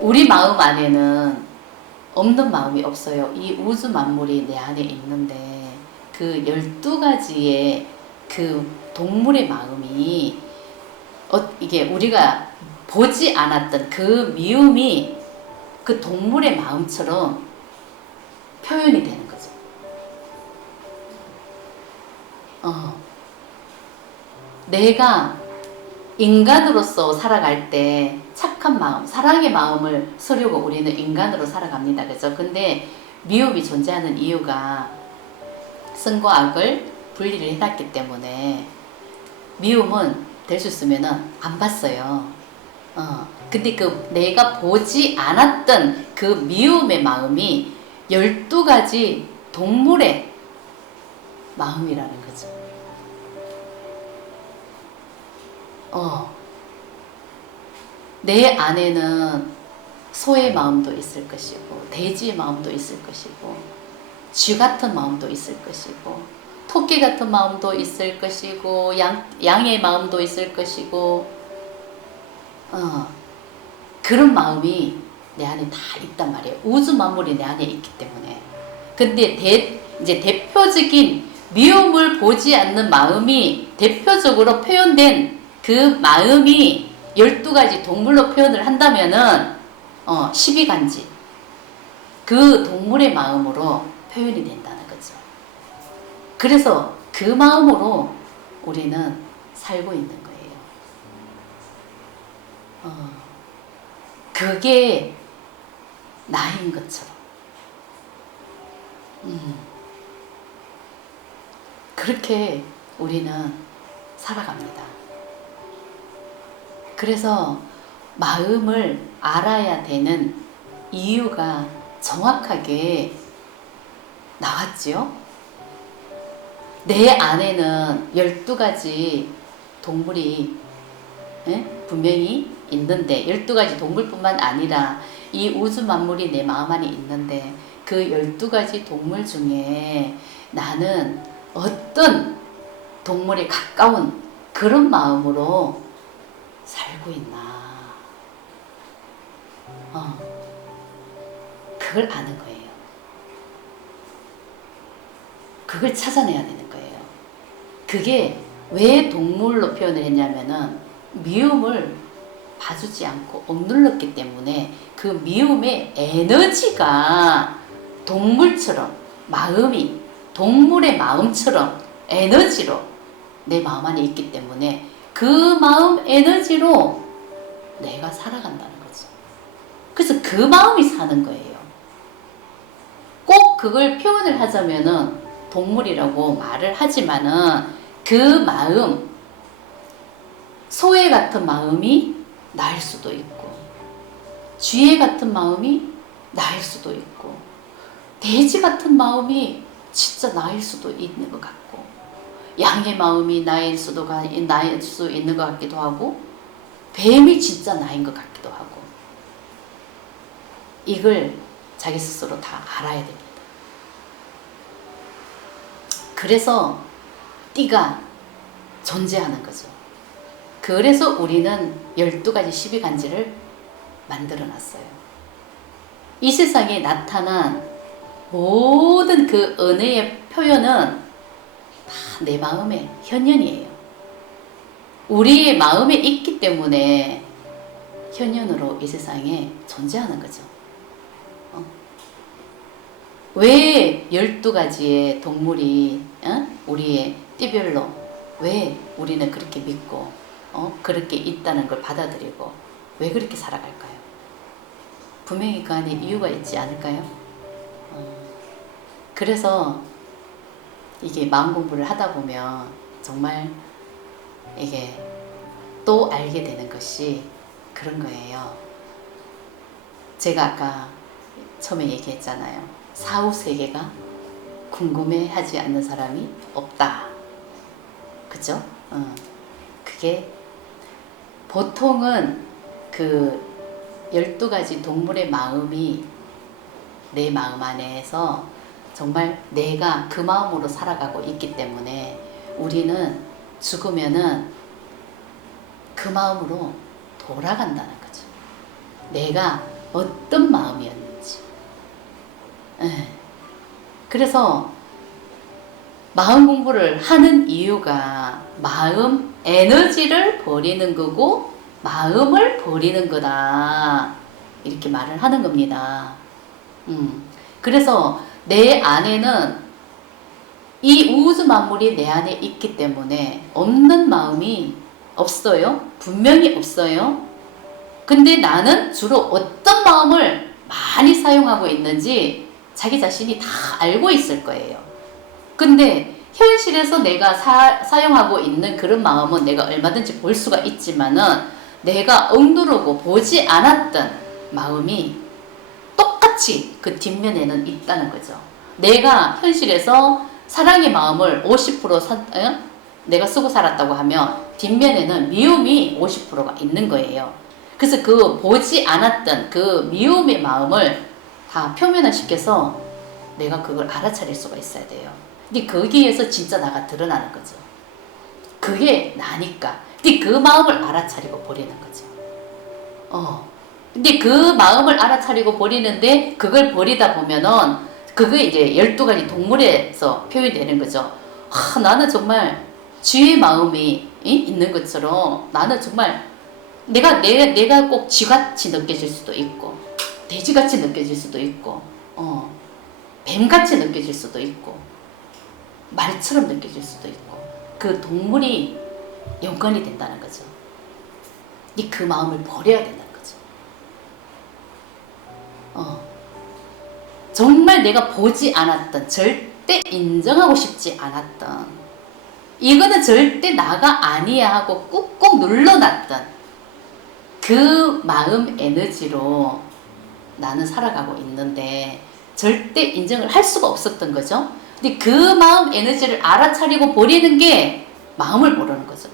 우리 마음 안에는 없는 마음이 없어요. 이 우주 만물이 내 안에 있는데 그 12가지의 그 동물의 마음이 이게 우리가 보지 않았던 그 미움이 그 동물의 마음처럼 표현이 되는 거죠. 내가 인간으로서 살아갈 때 착한 마음, 사랑의 마음을 쓰려고 우리는 인간으로 살아갑니다. 그죠? 근데 미움이 존재하는 이유가 선과 악을 분리를 해놨기 때문에 미움은 될 수 있으면 안 봤어요. 근데 그 내가 보지 않았던 그 미움의 마음이 12가지 동물의 마음이라는 거죠. 내 안에는 소의 마음도 있을 것이고 돼지의 마음도 있을 것이고 쥐 같은 마음도 있을 것이고 토끼 같은 마음도 있을 것이고 양의 마음도 있을 것이고 그런 마음이 내 안에 다 있단 말이에요. 우주 만물이 내 안에 있기 때문에. 근데 이제 대표적인 미움을 보지 않는 마음이 대표적으로 표현된 그 마음이 12가지 동물로 표현을 한다면은 12간지 그 동물의 마음으로 표현이 된다는 거죠. 그래서 그 마음으로 우리는 살고 있는 거예요. 그게 나인 것처럼. 그렇게 우리는 살아갑니다. 그래서 마음을 알아야 되는 이유가 정확하게 나왔지요. 내 안에는 12가지 동물이 분명히 있는데 12가지 동물뿐만 아니라 이 우주 만물이 내 마음 안에 있는데 그 12가지 동물 중에 나는 어떤 동물에 가까운 그런 마음으로 살고 있나. 그걸 아는 거예요. 그걸 찾아내야 되는 거예요. 그게 왜 동물로 표현을 했냐면은 미움을 봐주지 않고 억눌렀기 때문에 그 미움의 에너지가 동물처럼 마음이 동물의 마음처럼 에너지로 내 마음 안에 있기 때문에 그 마음 에너지로 내가 살아간다는 거죠. 그래서 그 마음이 사는 거예요. 꼭 그걸 표현을 하자면은 동물이라고 말을 하지만은 그 마음, 소의 같은 마음이 나일 수도 있고 쥐의 같은 마음이 나일 수도 있고 돼지 같은 마음이 진짜 나일 수도 있는 것 같고 양의 마음이 나일 수 있는 것 같기도 하고 뱀이 진짜 나인 것 같기도 하고 이걸 자기 스스로 다 알아야 됩니다. 그래서 띠가 존재하는 거죠. 그래서 우리는 12가지 12간지를 만들어 놨어요. 이 세상에 나타난 모든 그 은혜의 표현은 다 내 마음의 현현이에요. 우리의 마음에 있기 때문에 현현으로 이 세상에 존재하는 거죠. 왜 12가지의 동물이 우리의 띠별로 왜 우리는 그렇게 믿고 그렇게 있다는 걸 받아들이고 왜 그렇게 살아갈까요? 분명히 그 안에 이유가 있지 않을까요? 그래서 이게 마음 공부를 하다 보면 정말 이게 또 알게 되는 것이 그런 거예요. 제가 아까 처음에 얘기했잖아요. 사후 세계가 궁금해하지 않는 사람이 없다. 그죠? 그게 보통은 그 12가지 동물의 마음이 내 마음 안에서 정말 내가 그 마음으로 살아가고 있기 때문에 우리는 죽으면은 그 마음으로 돌아간다는 거죠. 내가 어떤 마음이었는지. 그래서 마음 공부를 하는 이유가 마음 에너지를 버리는 거고 마음을 버리는 거다. 이렇게 말을 하는 겁니다. 그래서 내 안에는 이 우주 만물이 내 안에 있기 때문에 없는 마음이 없어요. 분명히 없어요. 근데 나는 주로 어떤 마음을 많이 사용하고 있는지 자기 자신이 다 알고 있을 거예요. 근데 현실에서 내가 사용하고 있는 그런 마음은 내가 얼마든지 볼 수가 있지만은 내가 억누르고 보지 않았던 마음이 똑같이 그 뒷면에는 있다는 거죠. 내가 현실에서 사랑의 마음을 50% 내가 쓰고 살았다고 하면 뒷면에는 미움이 50%가 있는 거예요. 그래서 그 보지 않았던 그 미움의 마음을 다 표면화시켜서 내가 그걸 알아차릴 수가 있어야 돼요. 근데 거기에서 진짜 나가 드러나는 거죠. 그게 나니까. 근데 그 마음을 알아차리고 버리는 거죠. 근데 그 마음을 알아차리고 버리는데 그걸 버리다 보면은 그게 이제 12가지 동물에서 표현되는 거죠. 나는 정말 쥐의 마음이 있는 것처럼 나는 정말 내가 꼭 쥐같이 느껴질 수도 있고 돼지같이 느껴질 수도 있고 뱀같이 느껴질 수도 있고 말처럼 느껴질 수도 있고 그 동물이 연관이 된다는 거죠. 그 마음을 버려야 된다는 거죠. 정말 내가 보지 않았던 절대 인정하고 싶지 않았던 이거는 절대 나가 아니야 하고 꾹꾹 눌러놨던 그 마음 에너지로 나는 살아가고 있는데 절대 인정을 할 수가 없었던 거죠. 근데 그 마음 에너지를 알아차리고 버리는 게 마음을 보는 거죠.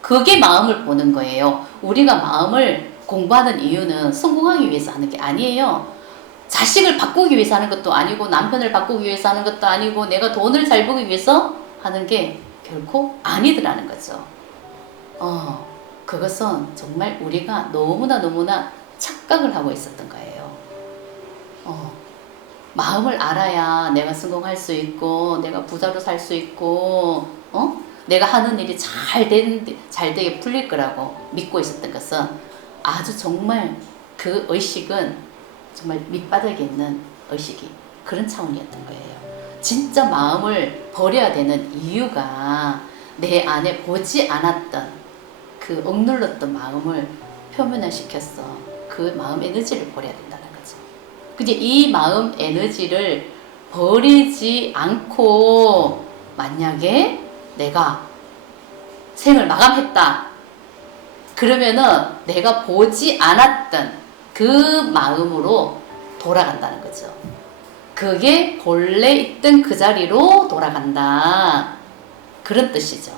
그게 마음을 보는 거예요. 우리가 마음을 공부하는 이유는 성공하기 위해서 하는 게 아니에요. 자식을 바꾸기 위해서 하는 것도 아니고 남편을 바꾸기 위해서 하는 것도 아니고 내가 돈을 잘 벌기 위해서 하는 게 결코 아니더라는 거죠. 그것은 정말 우리가 너무나 착각을 하고 있었던 거예요. 마음을 알아야 내가 성공할 수 있고 내가 부자로 살 수 있고 내가 하는 일이 잘 되게 풀릴 거라고 믿고 있었던 것은 아주 정말 그 의식은 정말 밑바닥에 있는 의식이 그런 차원이었던 거예요. 진짜 마음을 버려야 되는 이유가 내 안에 보지 않았던 그 억눌렀던 마음을 표면화시켰어. 그 마음 에너지를 버려야 된다는 거죠. 근데 이 마음 에너지를 버리지 않고 만약에 내가 생을 마감했다. 그러면은 내가 보지 않았던 그 마음으로 돌아간다는 거죠. 그게 본래 있던 그 자리로 돌아간다. 그런 뜻이죠.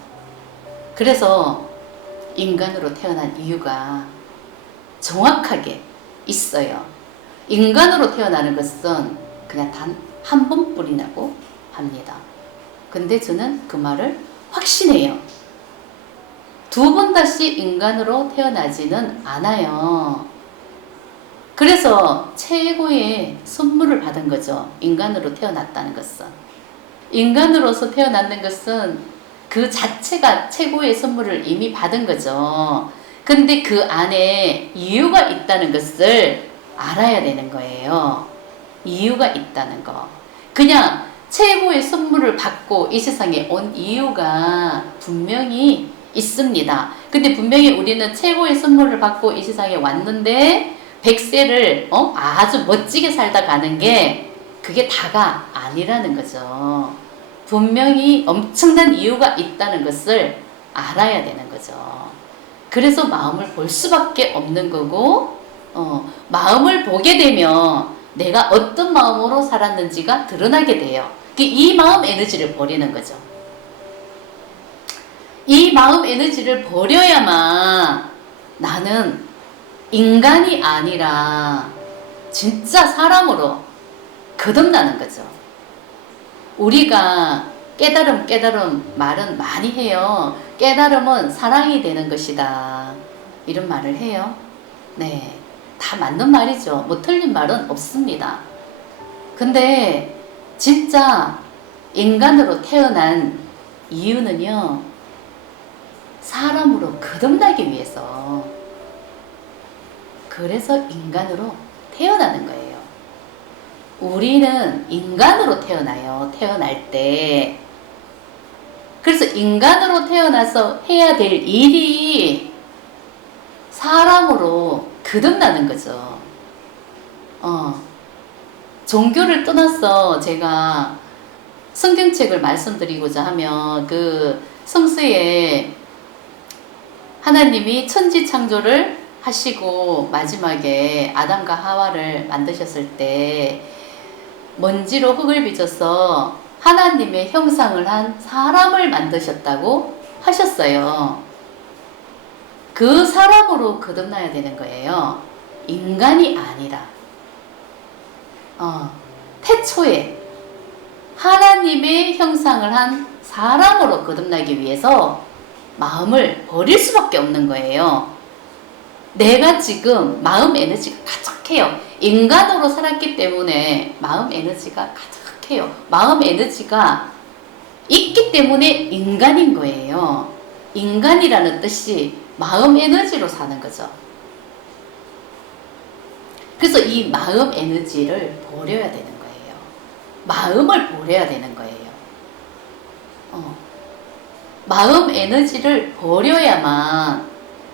그래서 인간으로 태어난 이유가 정확하게 있어요. 인간으로 태어나는 것은 그냥 단 한 번뿐이라고 합니다. 근데 저는 그 말을 확신해요. 2번 다시 인간으로 태어나지는 않아요. 그래서 최고의 선물을 받은 거죠. 인간으로 태어났다는 것은. 인간으로서 태어났는 것은 그 자체가 최고의 선물을 이미 받은 거죠. 근데 그 안에 이유가 있다는 것을 알아야 되는 거예요. 이유가 있다는 거. 그냥 최고의 선물을 받고 이 세상에 온 이유가 분명히 있습니다. 근데 분명히 우리는 최고의 선물을 받고 이 세상에 왔는데 100세를 아주 멋지게 살다 가는 게 그게 다가 아니라는 거죠. 분명히 엄청난 이유가 있다는 것을 알아야 되는 거죠. 그래서 마음을 볼 수밖에 없는 거고 마음을 보게 되면 내가 어떤 마음으로 살았는지가 드러나게 돼요. 이 마음 에너지를 버리는 거죠. 이 마음 에너지를 버려야만 나는 인간이 아니라 진짜 사람으로 거듭나는 거죠. 우리가 깨달음 말은 많이 해요. 깨달음은 사랑이 되는 것이다. 이런 말을 해요. 네. 다 맞는 말이죠. 뭐 틀린 말은 없습니다. 근데 진짜 인간으로 태어난 이유는요, 사람으로 거듭나기 위해서. 그래서 인간으로 태어나는 거예요. 우리는 인간으로 태어나요. 태어날 때. 그래서 인간으로 태어나서 해야 될 일이 사람으로 거듭나는 거죠. 종교를 떠나서 제가 성경책을 말씀드리고자 하면 그 성서에 하나님이 천지 창조를 하시고 마지막에 아담과 하와를 만드셨을 때 먼지로 흙을 빚어서 하나님의 형상을 한 사람을 만드셨다고 하셨어요. 그 사람으로 거듭나야 되는 거예요. 인간이 아니라. 태초에 하나님의 형상을 한 사람으로 거듭나기 위해서 마음을 버릴 수밖에 없는 거예요. 내가 지금 마음 에너지가 가득해요. 인간으로 살았기 때문에 마음 에너지가 가득해요. 마음 에너지가 있기 때문에 인간인 거예요. 인간이라는 뜻이 마음 에너지로 사는 거죠. 그래서 이 마음 에너지를 버려야 되는 거예요. 마음을 버려야 되는 거예요. 마음 에너지를 버려야만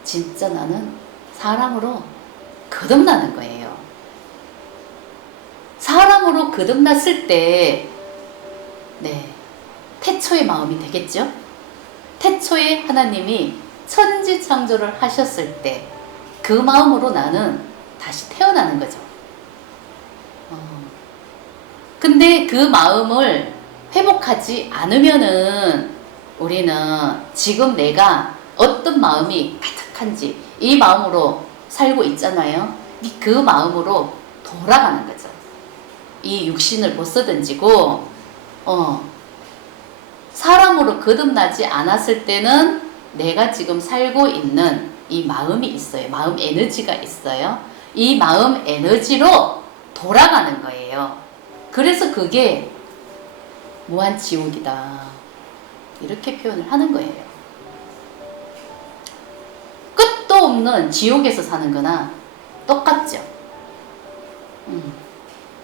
진짜 나는 사람으로 거듭나는 거예요. 사람으로 거듭났을 때, 네, 태초의 마음이 되겠죠? 태초에 하나님이 천지 창조를 하셨을 때, 그 마음으로 나는 다시 태어나는 거죠. 근데 그 마음을 회복하지 않으면은 우리는 지금 내가 어떤 마음이 가득한지 이 마음으로 살고 있잖아요. 그 마음으로 돌아가는 거죠. 이 육신을 벗어던지고 사람으로 거듭나지 않았을 때는 내가 지금 살고 있는 이 마음이 있어요. 마음 에너지가 있어요. 이 마음 에너지로 돌아가는 거예요. 그래서 그게 무한지옥이다. 이렇게 표현을 하는 거예요. 끝도 없는 지옥에서 사는 거나 똑같죠.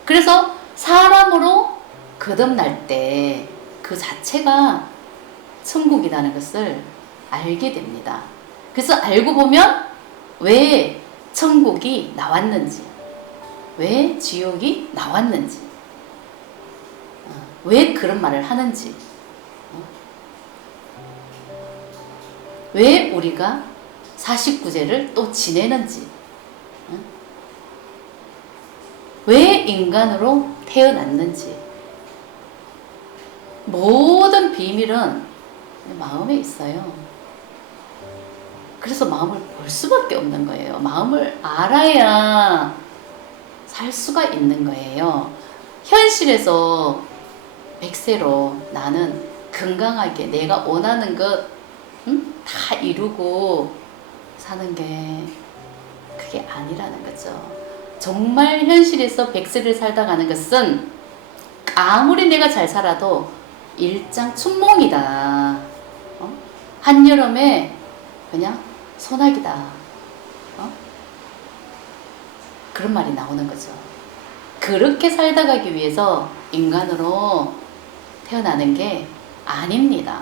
그래서 사람으로 거듭날 때 그 자체가 천국이라는 것을 알게 됩니다. 그래서 알고 보면 왜 천국이 나왔는지, 왜 지옥이 나왔는지, 왜 그런 말을 하는지, 왜 우리가 49제를 또 지내는지, 왜 인간으로 태어났는지, 모든 비밀은 마음에 있어요. 그래서 마음을 볼 수밖에 없는 거예요. 마음을 알아야 살 수가 있는 거예요. 현실에서 100세로 나는 건강하게 내가 원하는 것 다 이루고 사는 게 그게 아니라는 거죠. 정말 현실에서 100세를 살다 가는 것은 아무리 내가 잘 살아도 일장춘몽이다. 한여름에 그냥 소나기다. 그런 말이 나오는 거죠. 그렇게 살다 가기 위해서 인간으로 태어나는 게 아닙니다.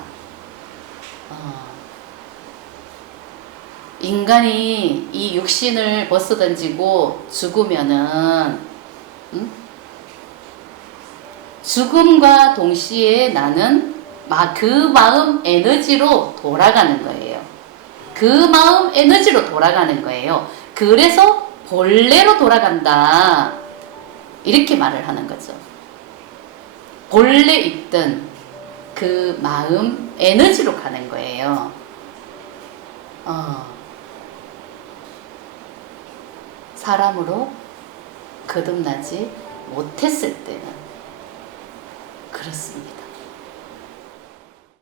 인간이 이 육신을 벗어던지고 죽으면은 죽음과 동시에 나는 그 마음 에너지로 돌아가는 거예요. 그 마음 에너지로 돌아가는 거예요. 그래서 본래로 돌아간다. 이렇게 말을 하는 거죠. 본래 있던 그 마음 에너지로 가는 거예요. 사람으로 거듭나지 못했을 때는 그렇습니다.